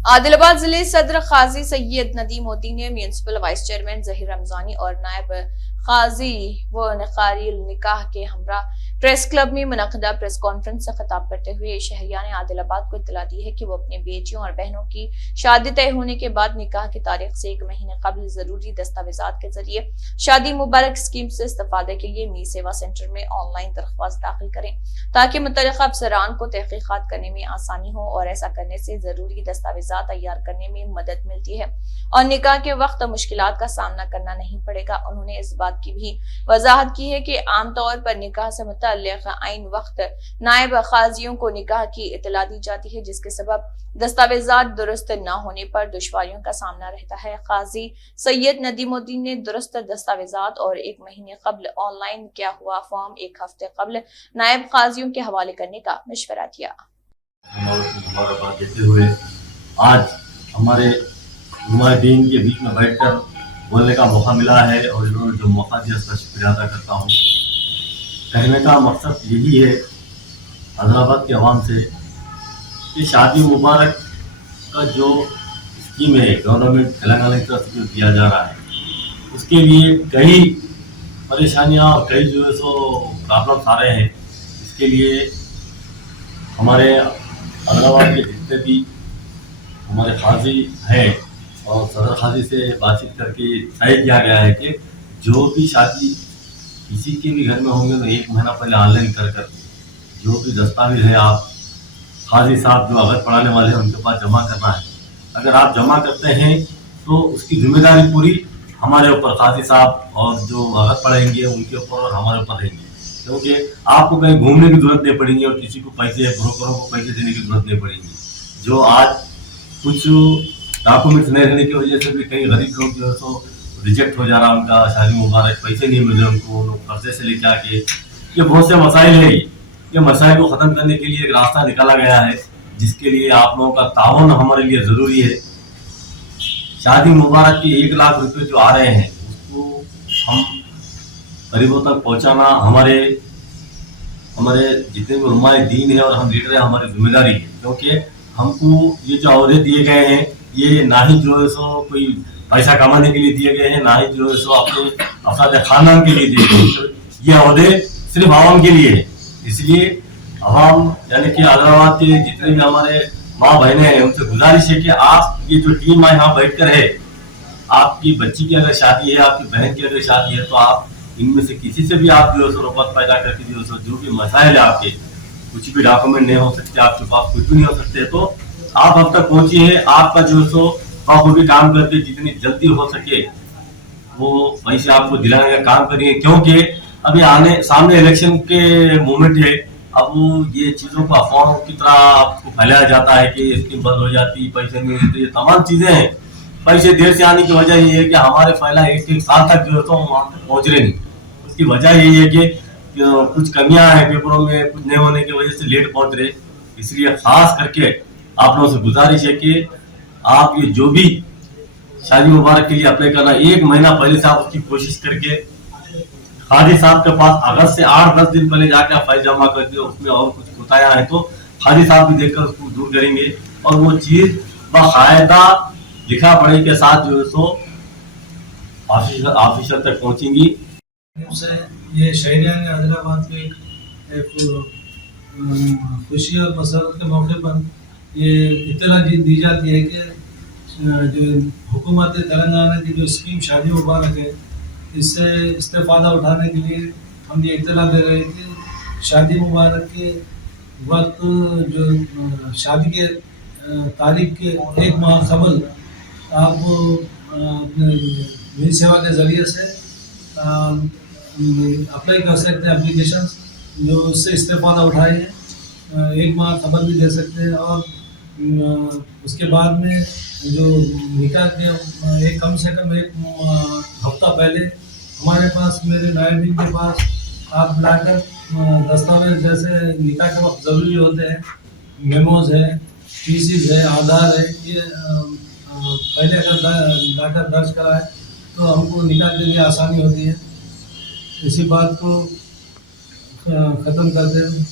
आदिलाबाद जिले सदर काजी सैयद नदीम-उद्दीन ने municipal vice chairman Zaheer Ramzani और नायब काजी व नकारी निकाह के हमरा प्रेस क्लब में मुनक़दा प्रेस कॉन्फ्रेंस से खिताब करते हुए शहरियान ने आदिलाबाद को इत्तला दी है कि वो अपने बेटियों और बहनों की शादी तय होने के बाद निकाह की तारीख से 1 महीने कबल जरूरी दस्तावेजात के जरिए शादी मुबारक स्कीम से इस्तेफादे के लिए मी सेवा सेंटर में ऑनलाइन दरख्वास्त दाखिल करें ताकि मुतल्लिक़ा अफसरान को तहकीकात करने में आसानी हो और ऐसा करने से जरूरी दस्तावेजात तैयार करने में मदद मिलती है और निकाह के वक्त मुश्किलात का सामना करना नहीं पड़ेगा। उन्होंने इस बात की भी वजाहत की है कि आमतौर पर निकाह से मुतल्लिक़ आइन वक्त नायब काजियों को निकाह की इत्तला दी जाती है, जिसके सबब दस्तावेजात दुरुस्त न होने पर दुश्वारियों का सामना रहता है। काजी सैयद नदीम-उद्दीन ने दुरुस्त दस्तावेजात और 1 महीने कबल ऑनलाइन किया हुआ फॉर्म 1 हफ्ते कबल नायब काजियों के हवाले करने का मशवरा दिया। मुबारकबाद देते हुए आज हमारे नुमाइंदीन के बीच में बैठकर बोलने का मौका मिला है और इन्होंने जो मौका दिया उसका शुक्रिया अदा करता हूँ। कहने का मकसद यही है आदिलाबाद के अवाम से कि शादी मुबारक का जो स्कीम है गवर्नमेंट तेलंगाना की तरफ से जो दिया जा रहा है उसके लिए कई परेशानियाँ और कई जो है सो प्रॉब्लम्स आ रहे हैं। इसके लिए हमारे आदिलाबाद के जितने भी हमारे काजी हैं और सदर काजी से बातचीत करके तय किया गया है कि जो भी शादी किसी के भी घर में होंगे तो 1 महीना पहले ऑनलाइन कर जो भी दस्तावेज है आप काजी साहब जो अगर पढ़ाने वाले हैं उनके पास जमा करना है। अगर आप जमा करते हैं तो उसकी जिम्मेदारी पूरी हमारे ऊपर काजी साहब और जो अगर पढ़ेंगे उनके ऊपर और हमारे ऊपर रहेंगे, क्योंकि आपको कहीं घूमने की जरूरत नहीं पड़ेगी और किसी को पैसे ब्रोकरों को पैसे देने की जरूरत नहीं पड़ेगी। जो आज कुछ डॉक्यूमेंट्स नहीं रहने की वजह से भी कई गरीब लोग जो है सो रिजेक्ट हो जा रहा है, उनका शादी मुबारक पैसे नहीं मिल रहे उनको, लोग कर्जे से लेके आके ये बहुत से मसाइल है। ये मसाइल को ख़त्म करने के लिए एक रास्ता निकाला गया है जिसके लिए आप लोगों का ताउन हमारे लिए ज़रूरी है। शादी मुबारक के 1 लाख रुपए जो आ रहे हैं उसको हम गरीबों तक पहुंचाना हमारे जितने भी उलमाए दीन है और हम लीडर हैं हमारी जिम्मेदारी है, क्योंकि हमको ये जो अहदे दिए गए हैं ये ना ही जो है सो कोई पैसा कमाने के लिए दिए गए हैं, ना ही जो है सो अपने अफराद खानदान के लिए दिए गए हैं। ये अहदे सिर्फ आवाम के लिए है। इसलिए आवाम यानी कि आदिलाबाद के जितने भी हमारे माँ बहनें हैं उनसे गुजारिश है कि आप ये जो टीम यहाँ बैठ कर है, आपकी बच्ची की अगर शादी है, आपकी बहन की अगर शादी है तो आप इनमें से किसी से भी आप जो है सो रब्बत पैदा करके जो भी मसाइल है आपके, कुछ भी डॉक्यूमेंट नहीं हो सकते, आपके पास कुछ भी नहीं हो सकते, तो आप अब तक पहुंचिए। आपका जो है सो बखूबी काम करके जितनी जल्दी हो सके वो पैसे आपको दिलाने का काम करिए, क्योंकि अभी सामने इलेक्शन के मोमेंट है। अब ये चीज़ों को अफवाहों की तरह आपको फैलाया जाता है कि स्कीम बंद हो जाती, पैसे नहीं देते, ये तमाम चीज़ें हैं। पैसे देर से आने की वजह ये है कि हमारे फैला 1 साल तक जो है तो वहाँ तक पहुँच रहे नहीं। उसकी वजह यही है कि कुछ कमियां हैं पेपरों में, कुछ नहीं होने की वजह से लेट पहुंच रहे। इसलिए खास करके आप लोगों से गुजारिश है कि आप ये जो भी शादी मुबारक के लिए अप्लाई करना 1 महीना पहले से आप उसकी कोशिश करके काजी साहब के पास अगस्त से 8-10 दिन पहले जाके आप फाइल जमा कर दिए। उसमें और कुछ कोताहियां हैं तो काजी साहब भी देखकर उसको दूर करेंगे और वो चीज बाकायदा लिखा पढ़े के साथ जो है सो ऑफिसर तक पहुंचेंगी। ये शहरियान आदिलाबाद में एक खुशी और मसरत के मौके पर ये इत्तला दी जाती है कि जो हुकूमत तेलंगाना की जो स्कीम शादी मुबारक है इससे इस्तेफादा उठाने के लिए हम ये इत्तला दे रहे हैं कि शादी मुबारक के वक्त जो शादी के तारीख के 1 माह कबल आप अपने सेवा के ज़रिए से अप्लाई कर सकते हैं एप्लीकेशन, जो उससे इस्तेफादा उठाए 1 माह कबल भी दे सकते हैं। और उसके बाद में जो निकाह के कम से कम 1 हफ्ता पहले हमारे पास मेरे नायबीन के पास आप लाकर दस्तावेज जैसे निकाह के वक्त ज़रूरी होते हैं, मेमोज है, टीसीज है, आधार है, ये पहले अगर लाकर दर्ज कराए तो हमको निकाह के लिए आसानी होती है। इसी बात को ख़त्म करते हैं।